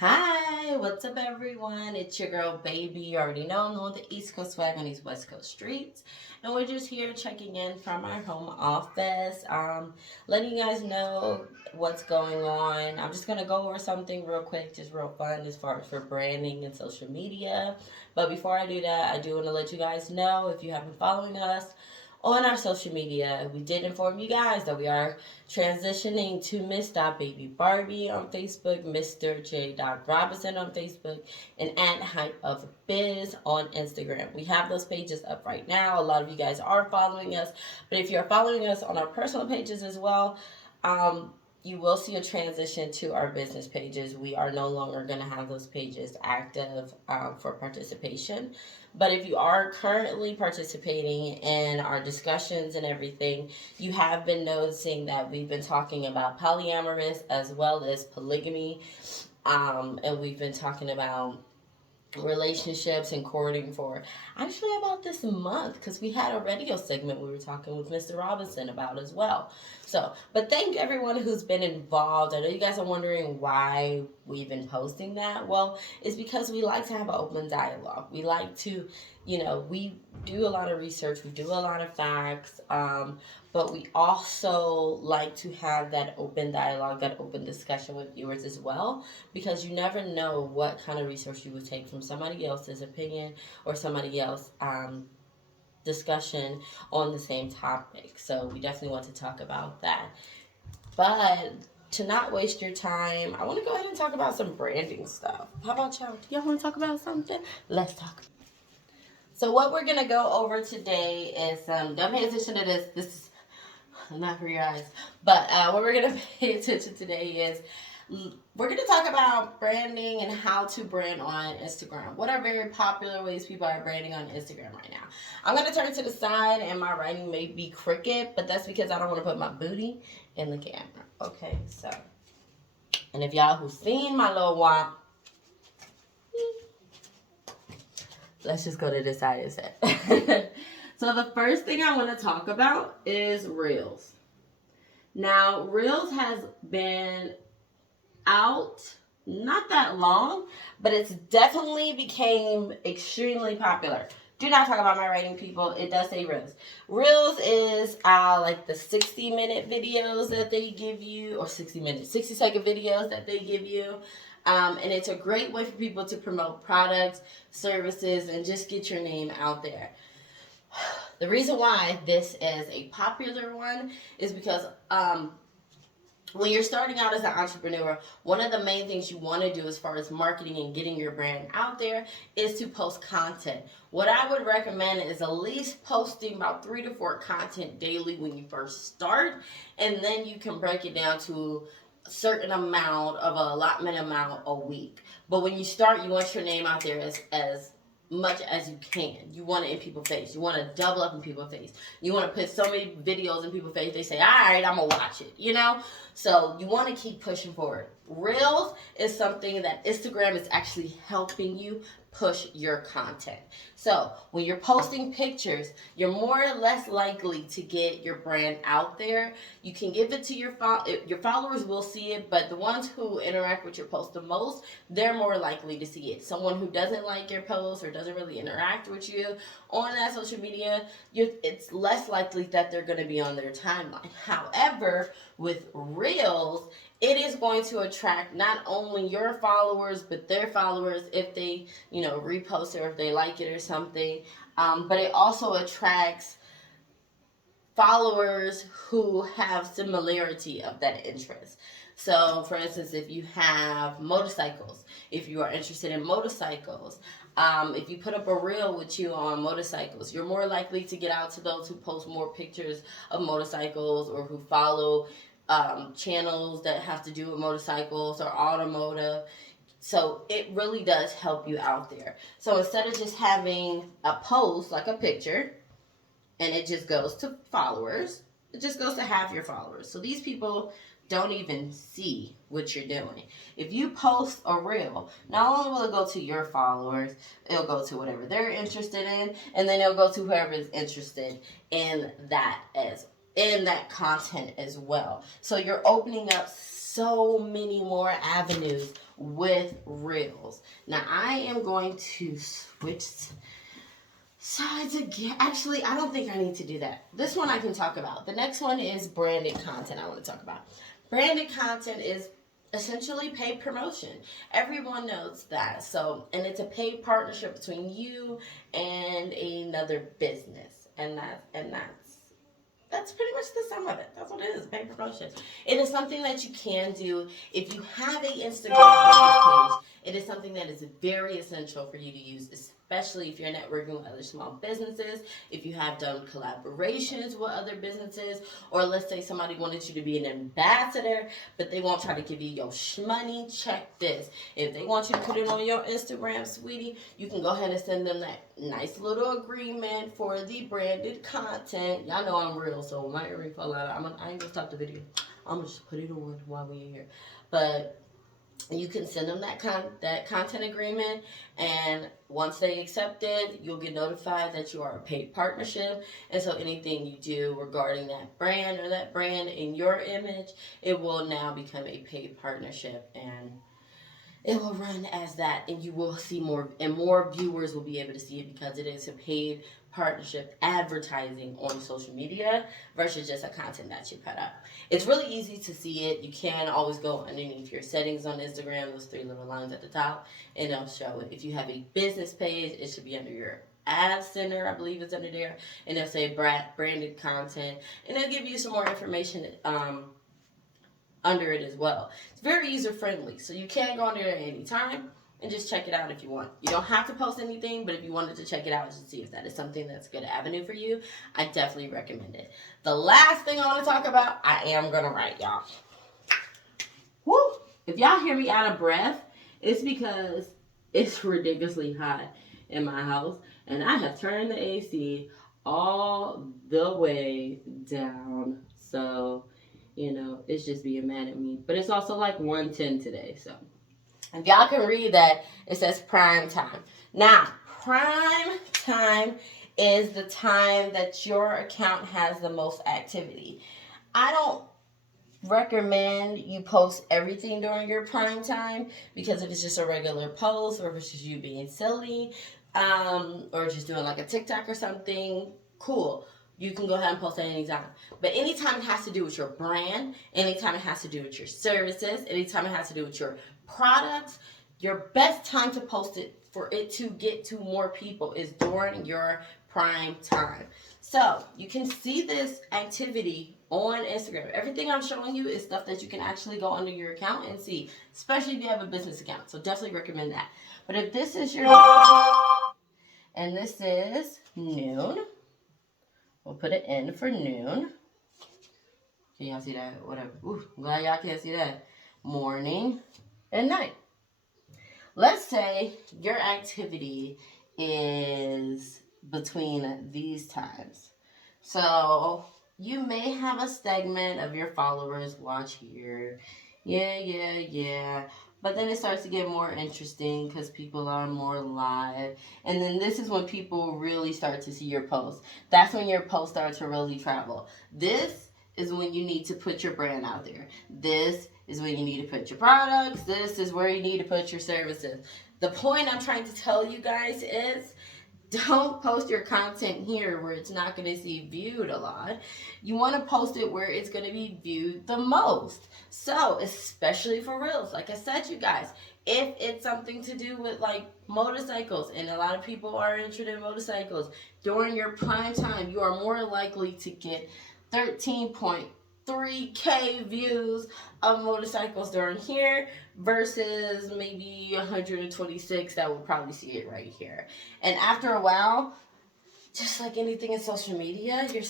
Hi, what's up, everyone? It's your girl, Baby. You already know I'm on the East Coast swag on these West Coast streets, and we're just here checking in from our home office, letting you guys know what's going on. I'm just gonna go over something real quick, just real fun as far as for branding and social media. But before I do that, I do want to let you guys know if you have been following us on our social media, we did inform you guys that we are transitioning to Miss Baby Barbie on Facebook, Mr. J. Robinson on Facebook, and at Hype of Biz on Instagram. We have those pages up right now. A lot of you guys are following us, but if you're following us on our personal pages as well, you will see a transition to our business pages. We are no longer going to have those pages active for participation. But if you are currently participating in our discussions and everything, you have been noticing that we've been talking about polyamorous as well as polygamy. And we've been talking about relationships and courting for actually about this month because we had a radio segment we were talking with Mr. Robinson about as well. So, but thank everyone who's been involved. I know you guys are wondering why we've been posting that. Well, it's because we like to have an open dialogue. We like to, we do a lot of research, we do a lot of facts, but we also like to have that open dialogue, that open discussion with viewers as well, because you never know what kind of research you would take from somebody else's opinion or somebody else discussion on the same topic. So we definitely want to talk about that. But to not waste your time, I want to go ahead and talk about some branding stuff. How about y'all? Do y'all want to talk about something? Let's talk. So what we're gonna go over today is don't pay attention to this. This is not for your eyes. But what we're going to pay attention today is we're going to talk about branding and how to brand on Instagram. What are very popular ways people are branding on Instagram right now? I'm going to turn to the side and my writing may be crooked, but that's because I don't want to put my booty in the camera. Okay, so. And if y'all who've seen my little womp, let's just go to this side instead. So the first thing I want to talk about is Reels. Now, Reels has been out not that long, but it's definitely became extremely popular. Do not talk about my writing, people. It does say Reels. Reels is like the 60-minute videos that they give you, or 60-second videos that they give you. And it's a great way for people to promote products, services, and just get your name out there. The reason why this is a popular one is because when you're starting out as an entrepreneur, one of the main things you want to do as far as marketing and getting your brand out there is to post content. What I would recommend is at least posting about 3 to 4 content daily when you first start, and then you can break it down to a certain amount of an allotment amount a week. But when you start, you want your name out there as much as you can. You want it in people's face. You want to double up in people's face. You want to put so many videos in people's face, they say, all right, I'm going to watch it, So you want to keep pushing forward. Reels is something that Instagram is actually helping you push your content. So when you're posting pictures, you're more or less likely to get your brand out there. You can give it to your followers will see it, but the ones who interact with your post the most, they're more likely to see it. Someone who doesn't like your post or doesn't really interact with you on that social media, it's less likely that they're going to be on their timeline. However, with Reels, it is going to attract not only your followers, but their followers if they, repost it or if they like it or something. But it also attracts followers who have similarity of that interest. So, for instance, if you have motorcycles, if you are interested in motorcycles, if you put up a reel with you on motorcycles, you're more likely to get out to those who post more pictures of motorcycles or who follow channels that have to do with motorcycles or automotive. So it really does help you out there. So instead of just having a post, like a picture, and it just goes to followers, it just goes to half your followers. So these people don't even see what you're doing. If you post a reel, not only will it go to your followers, it'll go to whatever they're interested in, and then it'll go to whoever is interested in that content as well. So you're opening up so many more avenues with Reels. Now I am going to switch sides again. Actually, I don't think I need to do that. This one I can talk about. The next one is branded content I want to talk about. Branded content is essentially paid promotion. Everyone knows that. So, and it's a paid partnership between you and another business. That's pretty much the sum of it. That's what it is, paid promotion. It is something that you can do if you have an Instagram business page. It is something that is very essential for you to use, especially if you're networking with other small businesses, if you have done collaborations with other businesses, or let's say somebody wanted you to be an ambassador, but they won't try to give you your shmoney. Check this. If they want you to put it on your Instagram, sweetie, you can go ahead and send them that nice little agreement for the branded content. Y'all know I'm real, so when my earring fall out, I ain't gonna stop the video. I'm gonna just put it on while we're here. But you can send them that content agreement, and once they accept it, you'll get notified that you are a paid partnership. And so anything you do regarding that brand or that brand in your image, it will now become a paid partnership, and it will run as that, and you will see more, and more viewers will be able to see it because it is a paid partnership advertising on social media versus just a content that you put up. It's really easy to see it. You can always go underneath your settings on Instagram, those 3 little lines at the top, and it'll show it. If you have a business page, it should be under your ad center, I believe it's under there, and it'll say branded content, and it'll give you some more information under it as well. It's very user friendly, so you can go under there at any time and just check it out if you want. You don't have to post anything, but if you wanted to check it out just to see if that is something that's a good avenue for you, I definitely recommend it. The last thing I want to talk about, I am going to write, y'all. Woo! If y'all hear me out of breath, it's because it's ridiculously hot in my house, and I have turned the AC all the way down, so you know, it's just being mad at me. But it's also like 1:10 today, so if y'all can read that, it says prime time. Now, prime time is the time that your account has the most activity. I don't recommend you post everything during your prime time, because if it's just a regular post, or if it's just you being silly, or just doing like a TikTok or something, cool. You can go ahead and post at any time. But anytime it has to do with your brand, anytime it has to do with your services, anytime it has to do with your products, your best time to post it for it to get to more people is during your prime time. So you can see this activity on Instagram. Everything I'm showing you is stuff that you can actually go under your account and see, especially if you have a business account. So definitely recommend that. But if this is your and this is noon, we'll put it in for noon. Can y'all see that? Whatever. Ooh, I'm glad y'all can't see that. Morning and night. Let's say your activity is between these times. So you may have a segment of your followers watch here. Yeah. But then it starts to get more interesting because people are more live. And then this is when people really start to see your posts. That's when your posts start to really travel. This is when you need to put your brand out there. This is when you need to put your products. This is where you need to put your services. The point I'm trying to tell you guys is, don't post your content here where it's not going to see viewed a lot. You want to post it where it's going to be viewed the most. So, especially for Reels, like I said, you guys, if it's something to do with like motorcycles, and a lot of people are interested in motorcycles, during your prime time, you are more likely to get 13.3K views of motorcycles during here versus maybe 126 that would probably see it right here. And after a while, just like anything in social media, your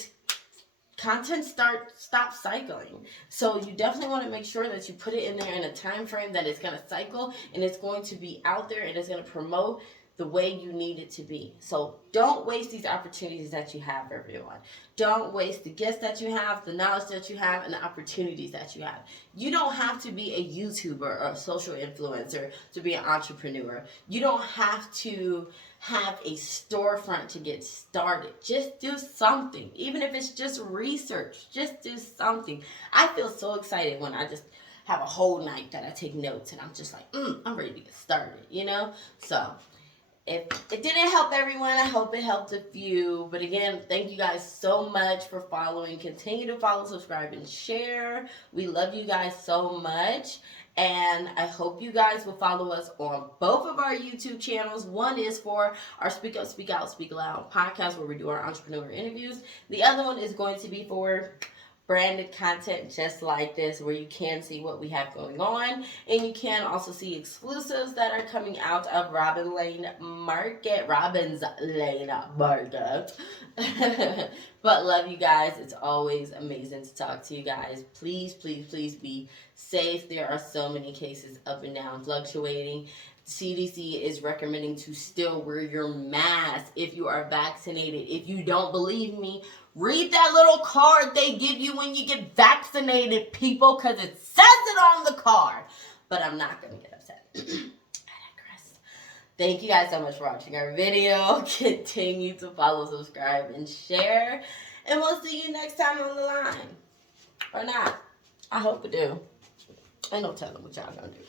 content stops cycling. So you definitely want to make sure that you put it in there in a time frame that it's going to cycle, and it's going to be out there, and it's going to promote the way you need it to be. So don't waste these opportunities that you have, everyone. Don't waste the gifts that you have, the knowledge that you have, and the opportunities that you have. You don't have to be a YouTuber or a social influencer to be an entrepreneur. You don't have to have a storefront to get started. Just do something. Even if it's just research, just do something. I feel so excited when I just have a whole night that I take notes and I'm just like, I'm ready to get started, you know? So if it didn't help everyone, I hope it helped a few. But again, thank you guys so much for following. Continue to follow, subscribe, and share. We love you guys so much. And I hope you guys will follow us on both of our YouTube channels. One is for our Speak Up, Speak Out, Speak Loud podcast where we do our entrepreneur interviews. The other one is going to be for branded content just like this, where you can see what we have going on, and you can also see exclusives that are coming out of Robin's Lane Market. But love you guys. It's always amazing to talk to you guys. Please, please, please be safe. There are so many cases up and down, fluctuating. CDC is recommending to still wear your mask if you are vaccinated. If you don't believe me, read that little card they give you when you get vaccinated, people, because it says it on the card. But I'm not going to get upset. I digress. Thank you guys so much for watching our video. Continue to follow, subscribe, and share. And we'll see you next time on the line. Or not. I hope we do. Ain't no telling what y'all going to do.